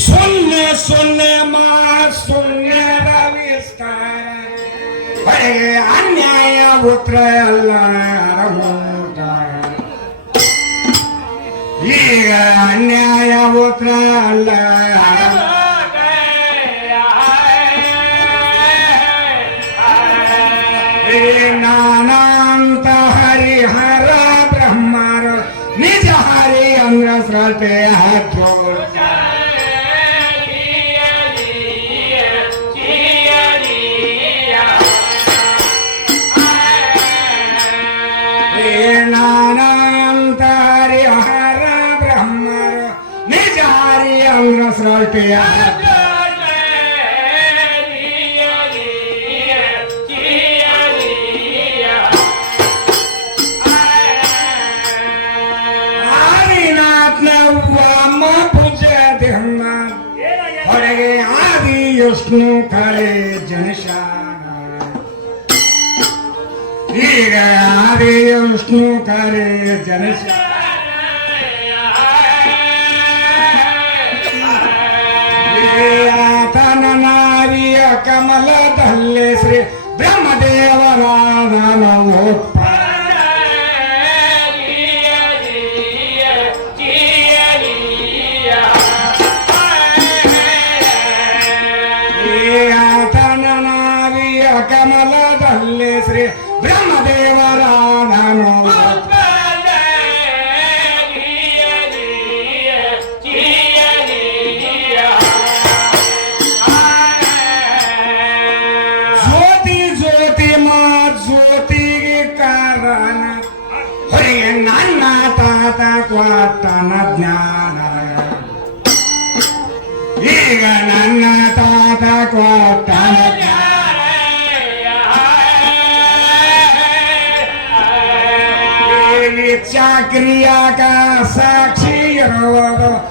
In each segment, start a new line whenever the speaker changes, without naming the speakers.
ಸೊನ್ನೆ ಸೊನ್ನೆ ಮಾ ಸೊನ್ನೆದ ವಿಸ್ತಾರ ಹೊರಗೆ ಅನ್ಯಾಯ ಪುತ್ರ ಎಲ್ಲ ಅರಮೂಟ ಈಗ ಅನ್ಯಾಯ ಪುತ್ರ ಅಲ್ಲ ನಾನಂತ ಹರಿಹರ ಬ್ರಹ್ಮರ ನಿಜ ಹರಿ ಅಂದ್ರ ಶ್ರದ್ಧೆ ಹಾಕೋಳ ಅಂದ್ರ ಶ್ರದ್ಧೆ ಆದಿನಾಥ್ನ ವಾಮ ಪೂಜೆ ದೇಹಮ್ಮ ಹೊರಗೆ ಆದಿ ವಿಷ್ಣು ಕಳೆ ಜನಶಾನ ಈಗ ಆದಿ ವಿಷ್ಣು ಕರೆ ಜನಶಾನ ಆತನ ನಾವಿಯ ಕಮಲದಲ್ಲೇ ಶ್ರೀ ಬ್ರಹ್ಮದೇವರ ನಾಮೋತ್ಪ को चाक्रिया का साक्षी रहो।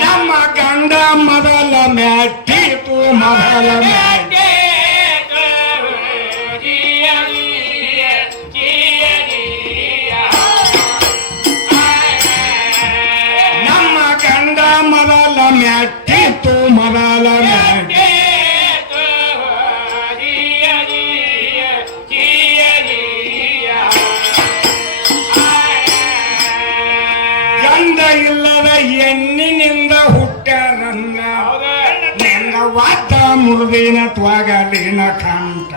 ನಮ್ಮ ಗಂಡ ಮೊದಲ ಮೆಟ್ಟಿತು ಮೊದಲ ನಮ್ಮ ಗಂಡ ಮೊದಲ ಮೆಟ್ಟಿತು ಮೊದಲ ವಾತ ಮುರುಗಿನ ತ್ವಾಗಲಿನ ಕಂಠ.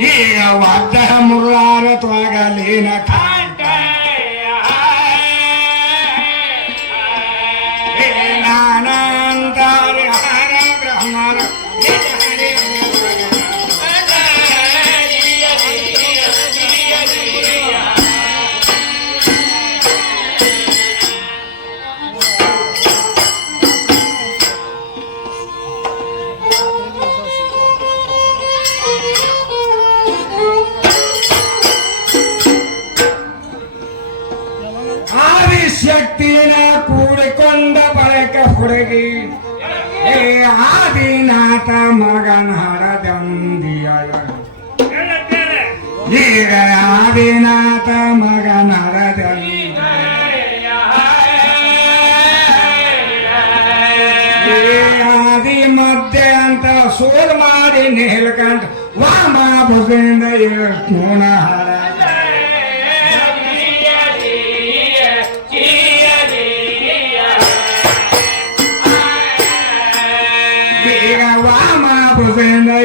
ಈಗ ವಾದ ಮುರುಳಾರ ತ್ವಾಗಲಿನ ಕಂಠ. ಒಡಗಿ ಏ ಆದಿನಾಥ ಮಗನ ಹರದಂದಿಯ ಈಗ ಆದಿನಾಥ ಮಗನ ಹರದಂದಿ ಆದಿ ಮಧ್ಯೆ ಅಂತ ಸೋಲ್ ಮಾಡಿ ನೇಲ್ಕಂಡ್ ವಾಮ ಭುಜೇಂದ್ರ ನೋಣ ಹರ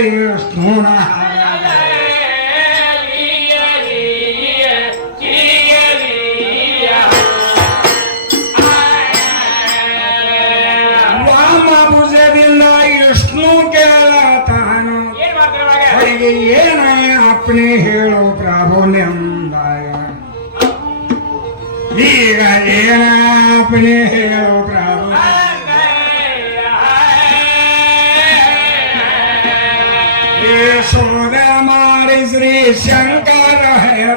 ವಿಷ್ಣುನ ಅಪ್ಪಣೆ ಹೇಳು ಪ್ರಭು ನೆಂಬಾಯ ಈಗ ಏನ ಅಪ್ಪಣೆ ಹೇಳು शंकर है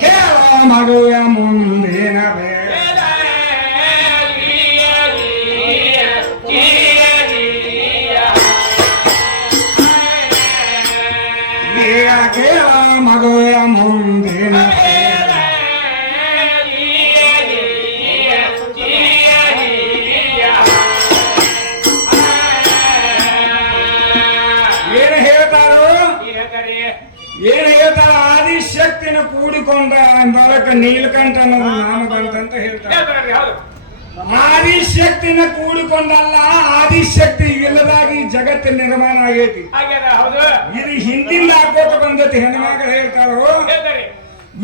के राम मगुया मुंदिर ಆದಿಶಕ್ತಿನ ಕೂಡಿಕೊಂಡ ಬಾಲಕ ನೀಲಕಂಠನ ನಾಮ ಅಂತ ಹೇಳ್ತಾರೆ. ಆದಿಶಕ್ತಿನ ಕೂಡಿಕೊಂಡಲ್ಲ ಆದಿಶಕ್ತಿ ಇಲ್ಲದಾಗಿ ಜಗತ್ತಿನ ನಿರ್ಮಾಣ ಆಗೈತಿ. ಇದು ಹಿಂದಿಂದ ಹಾಕೋತ ಬಂದೈತಿ ಹೆಣ್ಮಕ್ಳು ಹೇಳ್ತಾರೋ?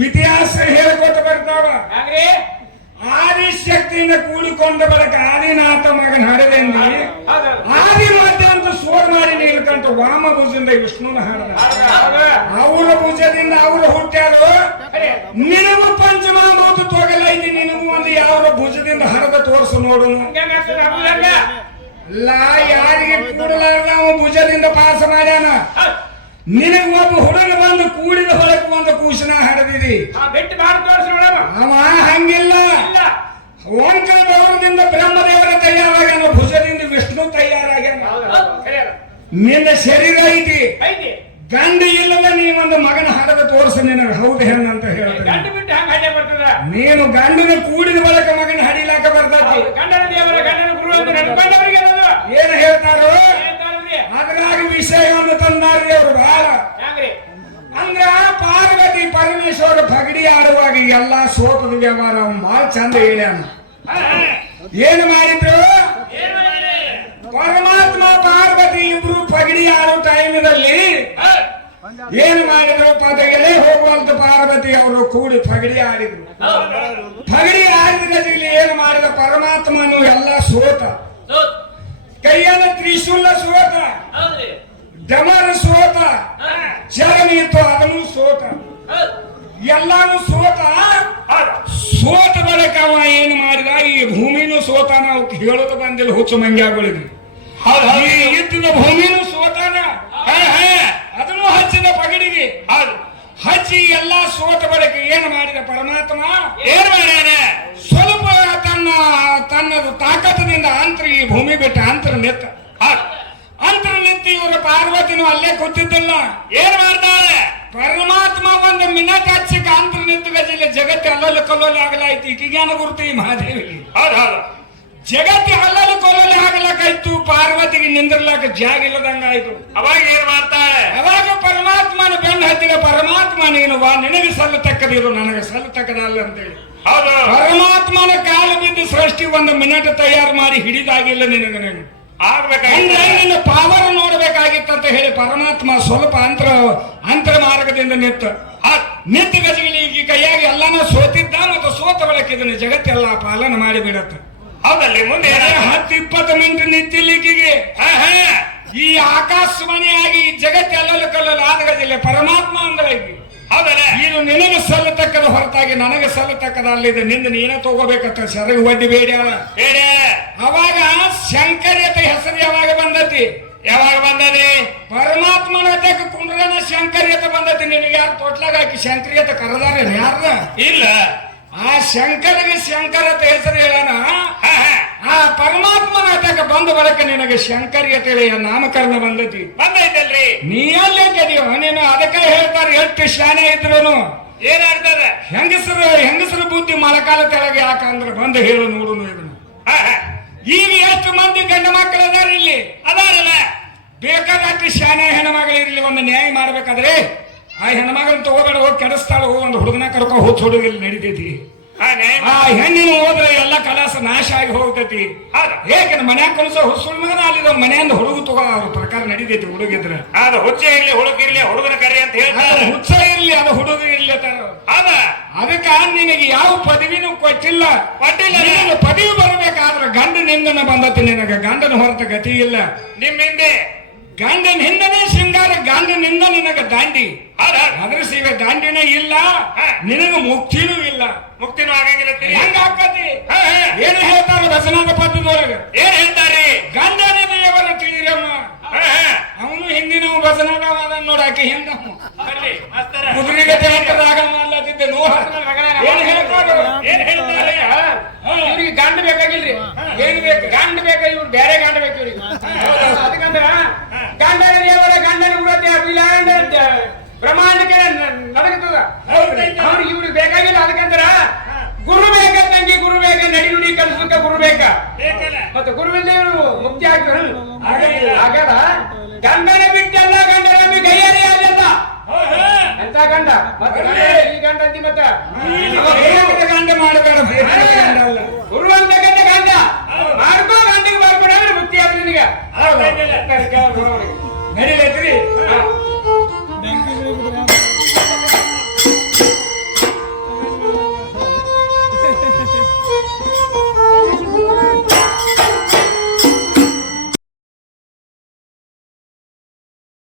ಇತಿಹಾಸ ಹೇಳ್ಕೊತ ಬರ್ತಾವ. ಆದಿಶಕ್ತಿಯಿಂದ ಕೂಡಿಕೊಂಡ ಬಳಕ ಆದಿನಾಥ ಮಗನ ಹಡದಲ್ಲಿ ಆದಿ ಮಧ್ಯ ಸೋರ್ ಮಾಡಿ ನಿಲ್ಕಂತ ವಾಮ ಭುಜದಿಂದ ವಿಷ್ಣುನ ಹಾಡದ ಅವರ ಭುಜದಿಂದ ಅವರು ಹುಟ್ಟ್ಯಾರು. ನಿನಗೂ ಪಂಚಮಾಮೃತ ತೊಗಲೈತಿ ನಿನಗೂ ಒಂದು ಯಾವ ಭುಜದಿಂದ ಹರದ ತೋರಿಸು ನೋಡು. ಲಾ ಯಾರಿಗೆ ಕೂಡಲಾರ್ದ ಅವನು ಭುಜದಿಂದ ಪಾಸ ಮಾಡ್ಯಾನ? ನಿನಗ ಒಬ್ಬ ಹುಡುಗ ಬಂದು ಕೂಡಿದ ಹೊಳಕ್ ಒಂದು ಕೂಸನ ಹಡದಿದಿ. ಅವ ಹಂಗಿಲ್ಲ. ಓಂಕಾರ ದೇವರದಿಂದ ಬ್ರಹ್ಮದೇವರ ತಯಾರಾಗ್ಯಾನ ಭುಜದಿಂದ ವಿಷ್ಣು ತಯಾರಾಗ್ಯಾನ. ನಿನ್ನ ಶರೀರ ಐತಿ. ಗಂಡ ಇಲ್ಲದ ನೀ ಒಂದು ಮಗನ ಹಡದ ತೋರಿಸ ನಿನಗೆ. ಹೌದು ಹೆಣ್ಣು ಅಂತ
ಹೇಳ್ತಾರೆ
ನೀನು ಗಂಡನ ಕೂಡಿದ ಬಳಕ ಮಗನ ಹಡಿಲಾಕ ಬರ್ತೈತಿ. ಏನ್ ಹೇಳ್ತಾರೋ? ಅದ್ರಾಗ ವಿಷಯವನ್ನು ತಂದಾರ್ರಿ ಅವರು ಬಹಳ? ಅಂದ್ರ ಪಾರ್ವತಿ ಪರಮೇಶ್ವರ ಪಗಡಿ ಆಡುವಾಗ ಎಲ್ಲಾ ಸೋತದ ವ್ಯವಹಾರ ಅವ್ನು ಬಹಳ ಚಂದ ಹೇಳ್ಯಾನ. ಏನ್ ಮಾಡಿದ್ರು? ಪರಮಾತ್ಮ ಪಾರ್ವತಿ ಇಬ್ರು ಪಗಡಿ ಆಡೋ ಟೈಮಿನಲ್ಲಿ ಏನು ಮಾಡಿದ್ರು ಪದಗಲೆ ಹೋಗುವಂತ ಪಾರ್ವತಿ ಅವರು ಕೂಡಿ ಪಗಡಿ ಆಡಿದ್ರು. ಪಗಡಿ ಆಡಿದ ಏನು ಮಾಡಿದ ಪರಮಾತ್ಮನು ಎಲ್ಲ ಸೋತ ಕೈಯಲ್ಲಿ ತ್ರಿಶೂಲ ಸೋತ. ಡಮರ ಸೋತ ಚರಣಿ ಇತ್ತು, ಅದನ್ನು ಸೋತ ಎಲ್ಲಾನು ಸೋತ ಅವ ಏನ್ ಮಾಡಿದ? ಈ ಭೂಮಿನೂ ಸೋತಾನ. ನಾವು ಹೇಳೋದು ಬಂದಿಲ್ಲ ಹುಚ್ಚು ಮಂಗ್ಯಾಗಳಿಗೆ ಇದ್ದ ಭೂಮಿನೂ ಸೋತಾನ. ಹಾ, ಹಾ. ಅದನ್ನು ಹಚ್ಚಿದ ಪಗಡಿಗೆ. ಹಚ್ಚಿ ಎಲ್ಲಾ ಸೋತ ಬಳಿಕ ಏನ್ ಮಾಡಿದ ಪರಮಾತ್ಮ?
ಏನ್ ಮಾಡ್ಯಾರ?
ಸ್ವಲ್ಪ ತನ್ನ ತನ್ನದು ತಾಕತ್ತದಿಂದ ಅಂತರ ಈ ಭೂಮಿ ಬಿಟ್ಟ ಅಂತರ ನಿತ್ತ. ಅಂತರ ನಿಂತು ಇವರ ಪಾರ್ವತಿನೂ ಅಲ್ಲೇ ಕೂತಿದ್ದಿಲ್ಲ.
ಏನ್ ಮಾಡ್ತಾಳೆ
ಪರಮಾತ್ಮ ಒಂದು ಮಿನಟ್ ಹಚ್ಚಿಕ ಕಾಂತ್ರ ನಿಂತು ಗಜಿಲ್ಲ ಜಗತ್ತು ಅಲ್ಲಲ್ಲಿ ಕಲ್ಲಲ್ಲಿ ಆಗಲಾಯ್ತು. ಈಕಿಗ್ಯಾನ ಗುರುತು ಈ ಮಹಾದೇವಿಗೆ?
ಹೌದು ಹೌದು
ಜಗತ್ತಿ ಅಲ್ಲಲ್ಲಿ ಕೊಲ್ಲಲ್ಲಿ ಆಗಲಾಕಾಯ್ತು ಪಾರ್ವತಿಗೆ ನಿಂದ್ರಲಾಕ ಜಾಗ ಇಲ್ಲದಂಗ ಆಯ್ತು
ಅವಾಗ ಏನ್ ಮಾಡ್ತಾಳೆ?
ಅವಾಗ ಪರಮಾತ್ಮನ ಬೆನ್ನ ಹತ್ತಿರ ಪರಮಾತ್ಮ ನೀನು ವಾ ನಿನಗೆ ಸಲ್ಲತಕ್ಕದಿರು ನನಗೆ ಸಲ್ಲತಕ್ಕದಲ್ಲ ಅಂತೇಳಿ.
ಹೌದು.
ಪರಮಾತ್ಮನ ಕಾಲ ಬಿದ್ದು ಸೃಷ್ಟಿ ಒಂದು ಮಿನಟ್ ತಯಾರು ಮಾಡಿ ಹಿಡಿದಾಗಿಲ್ಲ ನಿನಗೆ ನಾನು. ನಿನ್ನ ಪಾವರ್ ನೋಡಬೇಕಾಗಿತ್ತು ಅಂತ ಹೇಳಿ ಪರಮಾತ್ಮ ಸ್ವಲ್ಪ ಅಂತರ ಅಂತರ ಮಾರ್ಗದಿಂದ ನಿಂತ ನಿಂತ ಗಜಗಿಲಿ ಈ ಕೈಯಾಗಿ ಎಲ್ಲಾನು ಸೋತಿದ್ದ ಮತ್ತು ಸೋತ ಬಳಕ ಇದನ್ನ ಜಗತ್ತೆಲ್ಲ ಪಾಲನ ಮಾಡಿ ಬಿಡತ್ತ
ಹೌದಲ್ಲಿ ಮುಂದೆ?
ಹತ್ತು ಇಪ್ಪತ್ತು ಮಿನಿಟ್
ಹಾ.
ಈ ಆಕಾಶವಾಣಿಯಾಗಿ ಈ ಜಗತ್ತೆಲ್ಲ ಕಲ್ಲಲ್ಲಿ ಆದ ಗಜಲೆ ಪರಮಾತ್ಮ ಅಂದ್ರೆ ಇದು ನಿನಗೆ ಸಲ್ಲತಕ್ಕದ ಹೊರತಾಗಿ ನನಗೆ ಸಲ್ಲತಕ್ಕದ ಅಲ್ಲಿದೆ. ನಿಂದ ನೀನೇ ತಗೋಬೇಕಂತ ಸರಗ ಒಡ್ಡಿ
ಬೇಡ.
ಅವಾಗ ಶಂಕರ್ಯತೆ ಹೆಸರು ಯಾವಾಗ ಬಂದತಿ?
ಯಾವಾಗ ಬಂದದಿ?
ಪರಮಾತ್ಮನ ಅದಕ್ಕೆ ಕುಂಡ್ರನ ಶಂಕರ್ಯತೆ ಬಂದತಿ. ನಿನಗೆ ಯಾರು ತೊಟ್ಲಾಗ ಹಾಕಿ ಶಂಕರ್ಯತೆ ಕರೆದಾರ ಯಾರ
ಇಲ್ಲ.
ಆ ಶಂಕರಗೆ ಶಂಕರತೆ ಹೆಸರು ಹೇಳೋಣ. ಆ ಪರಮಾತ್ಮನ ಅದಕ್ಕೆ ಬಂದ ಬಳಕ ನಿನಗೆ ಶಂಕರ್ಯತೆ ನಾಮಕರಣ ಬಂದತಿ.
ಬಂದೈತಲ್ರಿ.
ನೀ ಅಲ್ಲೇ ಕದಿಯೋ ನೀನು ಅದಕ್ಕೆ ಹೇಳ್ತಾರೆ ಎಷ್ಟು ಶಾನೆ ಇದ್ರು
ಏನ್ ಹೇಳ್ತಾರೆ?
ಹೆಂಗಸರು ಹೆಂಗಸರು ಬುದ್ಧಿ ಮಳೆಕಾಲ ತೆಳಗೆ ಯಾಕಂದ್ರೆ ಬಂದು ಹೇಳು ನೋಡು ಇದನ್ನು. ಈಗ ಎಷ್ಟು ಮಂದಿ ಗಂಡ ಮಕ್ಕಳು ಅದಾರ ಇಲ್ಲಿ?
ಅದಾರಲ್ಲ.
ಬೇಕಾದಷ್ಟು ಶಾನೆ ಹೆಣ್ಮಗಳು ಇರಲಿ ಒಂದು ನ್ಯಾಯ ಮಾಡ್ಬೇಕಾದ್ರೆ ಆ ಹೆಣ್ಮಗಳನ್ನ ತಗೋಬೇಡ ಹೋಗಿ ಕೆಡಿಸ್ತಾಳ ಹೋಗಿ ಒಂದು ಹುಡುಗನ ಕರ್ಕೊ ಹೋದ್ ಹುಡುಗಿಲ್ಲಿ ನಡಿತೈತಿ. ಆ ಹೆಣ್ಣಿನ ಹೋದ್ರೆ ಎಲ್ಲ ಕಲಾಸ ನಾಶ ಆಗಿ ಹೋಗ್ತೈತಿ. ಏಕೆ ಮನ್ಯಾಗ ಕಲಿಸೋ ಹುಸುಳ್ ಮಗನ ಅಲ್ಲಿ ಮನೆಯಿಂದ ಹುಡುಗ ತಗೋ ಅವ್ರ ಪ್ರಕಾರ ನಡೀತೈತಿ ಹುಡುಗಿದ್ರ.
ಅದ ಹುಚ್ಚೆ ಇರ್ಲಿ ಹುಡುಗಿರ್ಲಿ ಹುಡುಗನ ಕರೆ ಅಂತ ಹೇಳ್ತಾರೆ.
ಹುಚ್ಚ ಇರ್ಲಿ ಅದ ಹುಡುಗ ಇರ್ಲಿ
ಅದ
ಅದಕ್ಕೆ ನಿನಗೆ ಯಾವ ಪದವಿನೂ ಕೊಟ್ಟಿಲ್ಲ.
ಕೊಟ್ಟಿಲ್ಲ.
ಪದವಿ ಬರಬೇಕಾದ್ರೆ ಗಂಡನಿಂದನ ಬಂದತಿ ನಿನಗ. ಗಂಡನ ಹೊರತ ಗತಿ ಇಲ್ಲ.
ನಿಮ್ಮ ಹಿಂದೆ
ಗಂಡನ ಹಿಂದನೇ ಶೃಂಗಾರ ಗಂಡನಿಂದ ನಿನಗ ದಾಂಡಿ. ಅದ್ರ ಸೀವೆ ದಾಂಡಿನ ಇಲ್ಲ. ನಿನಗ ಮುಕ್ತಿನೂ ಇಲ್ಲ.
ಮುಕ್ತಿನೂ ಆಗಂಗಿಲ್ಲ
ಹೆಂಗ ಆಕತಿ
ಹಾ ಹಾ.
ಏನ್ ಹೇಳ್ತಾರ ವಚನದ ಪದ್ಯದೊಳಗ
ಏನ್ ಹೇಳ್ತಾರೆ?
ಗಂಡನ ದೇವರ ತಿಳಿರಮ್ಮ ಅವನು ಹಿಂದಿನ ಭಜನದವ ಅದ ನೋಡಾಕಿ ಹಿಂದ? ಕುದುರೆಗೆ ರಾಗ ಮಾಡ್ಲತ್ತಿದ್ದೆ ನೋಡ ಏನ್ ಹೇಳ್ತಾರ
ಏನ್ ಹೇಳ್ತಾರೆ?
ಇವ್ರಿಗೆ ಗಂಡ ಬೇಕಾಗಿಲ್ರಿ.
ಏನ್ ಬೇಕು?
ಗಂಡ ಬೇಕ? ಇವ್ರು ಬೇರೆ ಗಂಡ ಬೇಕು ಇವ್ರಿಗೆ ಅದಕ್ಕಂದ್ರ ಗಂಡನ ದೇವರ ಗಂಡನ ಬಿಡತ್ತೆ ಅಭಿಲಾಂಡ ಬ್ರಹ್ಮಾಂಡಕ್ಕೆ ನಡಗತದ ಅವ್ರಿಗೆ ಇವ್ರಿಗೆ ಬೇಕಾಗಿಲ್ಲ ಅದಕ್ಕಂದ್ರ ಗುರು ಬೇಕ ತಂಗಿ ಗುರು ಬೇಕ ನಡಿ ನುಡಿ ಕಲಿಸಲಿಕ್ಕೆ ಗುರು ಬೇಕ. ಮತ್ತೆ ಗುರುವಿಂದ ಇವರು ಮುಕ್ತಿ ಆಗ್ತಾರ. ಆಗಲ್ಲ ಗಂಡನ ಬಿಟ್ಟಲ್ಲ ಗಂಡನ ಕೈಯಲ್ಲಿ ಆಗಲ್ಲ ಎಂತ ಗಂಡ? ಮತ್ತೆ ಈ ಗಂಡ ಅಂತಿ ಮತ್ತೆ?
ಗಂಡ ಮಾಡಬೇಡ